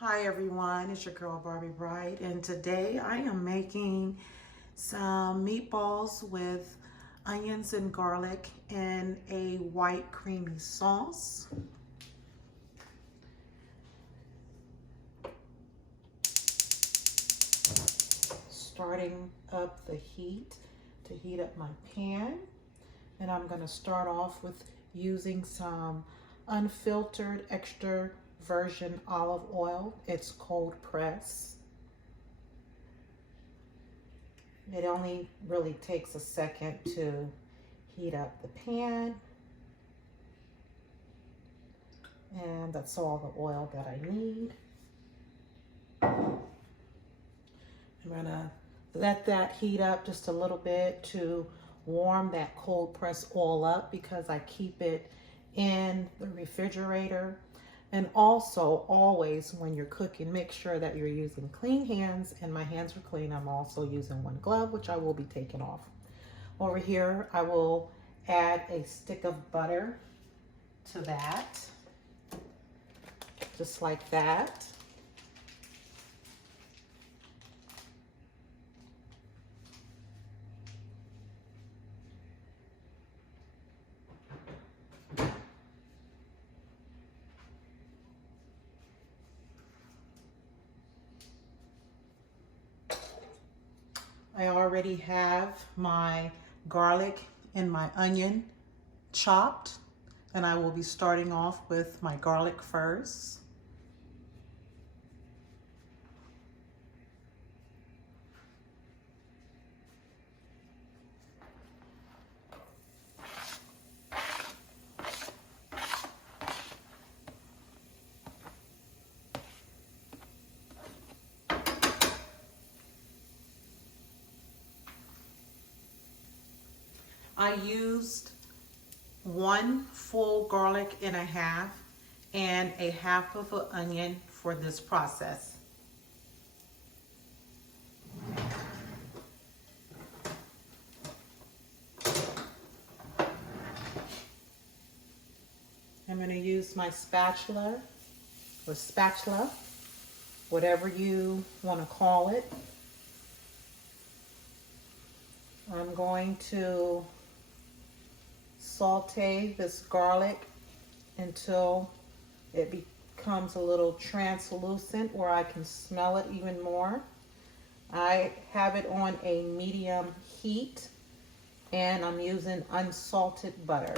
Hi everyone, it's your girl Barbie Bright, and today I am making some meatballs with onions and garlic in a white creamy sauce. Starting up the heat to heat up my pan, and I'm going to start off with using some unfiltered extra virgin olive oil. It's cold press. It only really takes a second to heat up the pan. And that's all the oil that I need. I'm gonna let that heat up just a little bit to warm that cold press oil up, because I keep it in the refrigerator. And also, always when you're cooking, make sure that you're using clean hands, and my hands are clean. I'm also using one glove, which I will be taking off. Over here, I will add a stick of butter to that, just like that. I already have my garlic and my onion chopped, and I will be starting off with my garlic first. I used one full garlic and a half and a half of an onion for this process. I'm going to use my spatula, or spatula, whatever you want to call it. I'm going to saute this garlic until it becomes a little translucent, where I can smell it even more. I have it on a medium heat, and I'm using unsalted butter.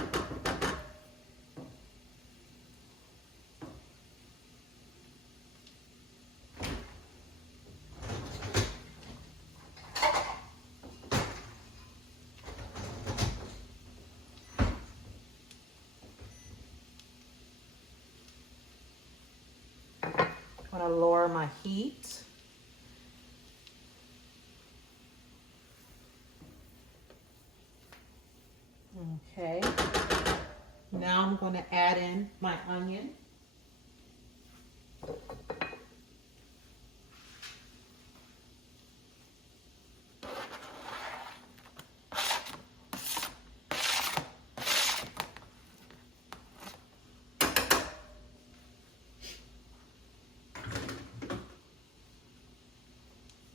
I'm going to lower my heat. Okay. Now I'm going to add in my onion.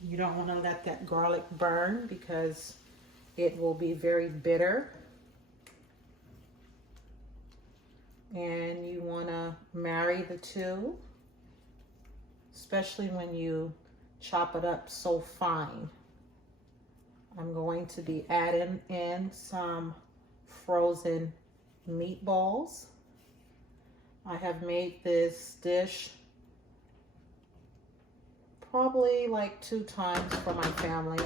You don't want to let that garlic burn, because it will be very bitter. And you want to marry the two, especially when you chop it up so fine. I'm going to be adding in some frozen meatballs. I have made this dish probably like 2 times for my family.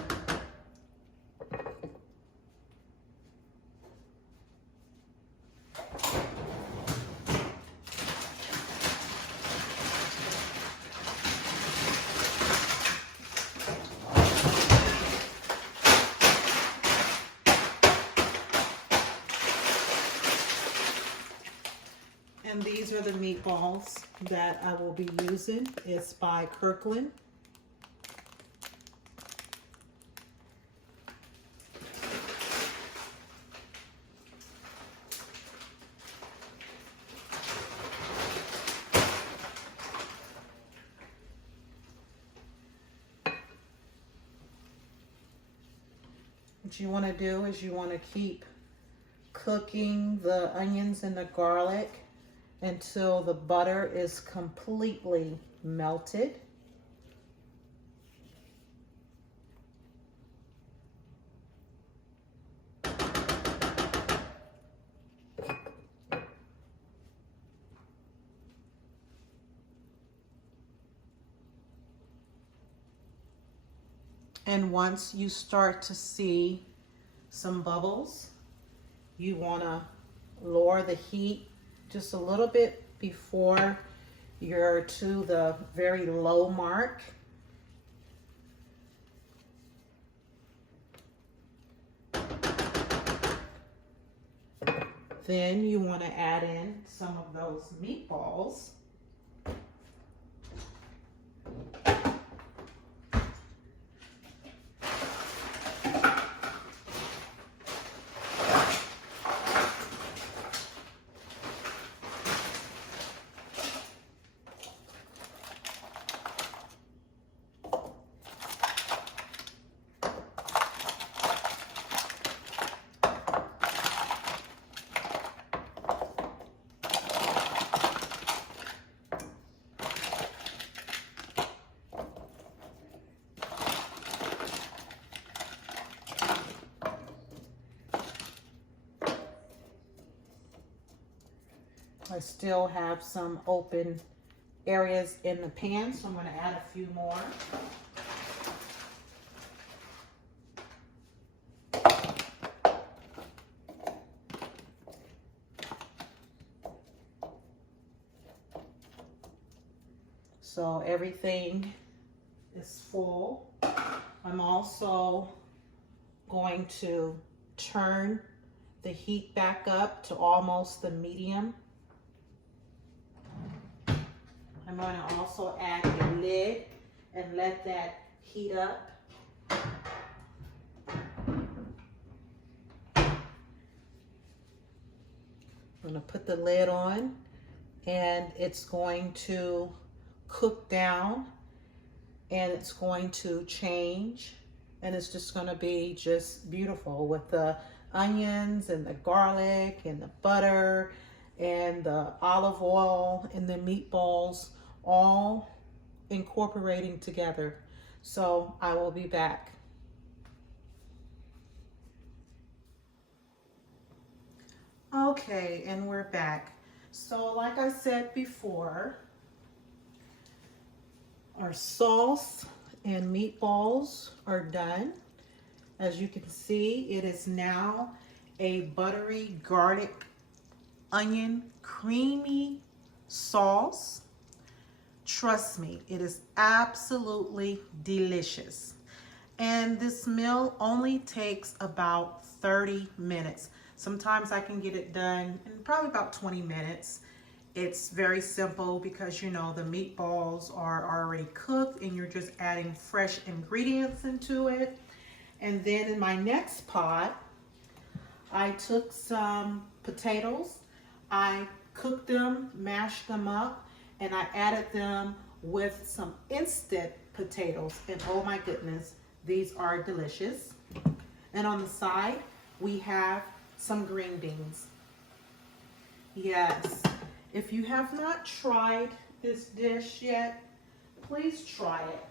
And these are the meatballs that I will be using. It's by Kirkland. What you want to do is you want to keep cooking the onions and the garlic until the butter is completely melted. And once you start to see some bubbles, you want to lower the heat just a little bit before you're to the very low mark. Then you want to add in some of those meatballs. I still have some open areas in the pan, so I'm going to add a few more. So everything is full. I'm also going to turn the heat back up to almost the medium. I'm going to also add a lid and let that heat up. I'm going to put the lid on, and it's going to cook down, and it's going to change, and it's just going to be just beautiful with the onions and the garlic and the butter and the olive oil and the meatballs all incorporating together. So I will be back. Okay, and we're back. So like I said before, our sauce and meatballs are done. As you can see, it is now a buttery garlic onion creamy sauce. Trust me, it is absolutely delicious. And this meal only takes about 30 minutes. Sometimes I can get it done in probably about 20 minutes. It's very simple because you know the meatballs are already cooked and you're just adding fresh ingredients into it. And then in my next pot, I took some potatoes. I cooked them, mashed them up, and I added them with some instant potatoes. And oh my goodness, these are delicious. And on the side, we have some green beans. Yes, if you have not tried this dish yet, please try it.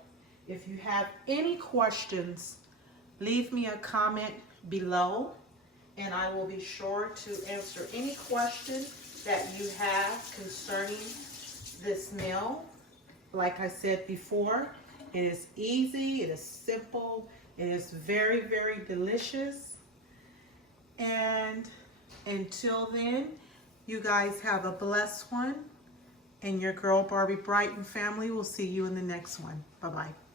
If you have any questions, leave me a comment below, and I will be sure to answer any question that you have concerning this meal. Like I said before, it is easy, it is simple, it is very, very delicious. And until then, you guys have a blessed one, and your girl Barbie Brighton family will see you in the next one. Bye-bye.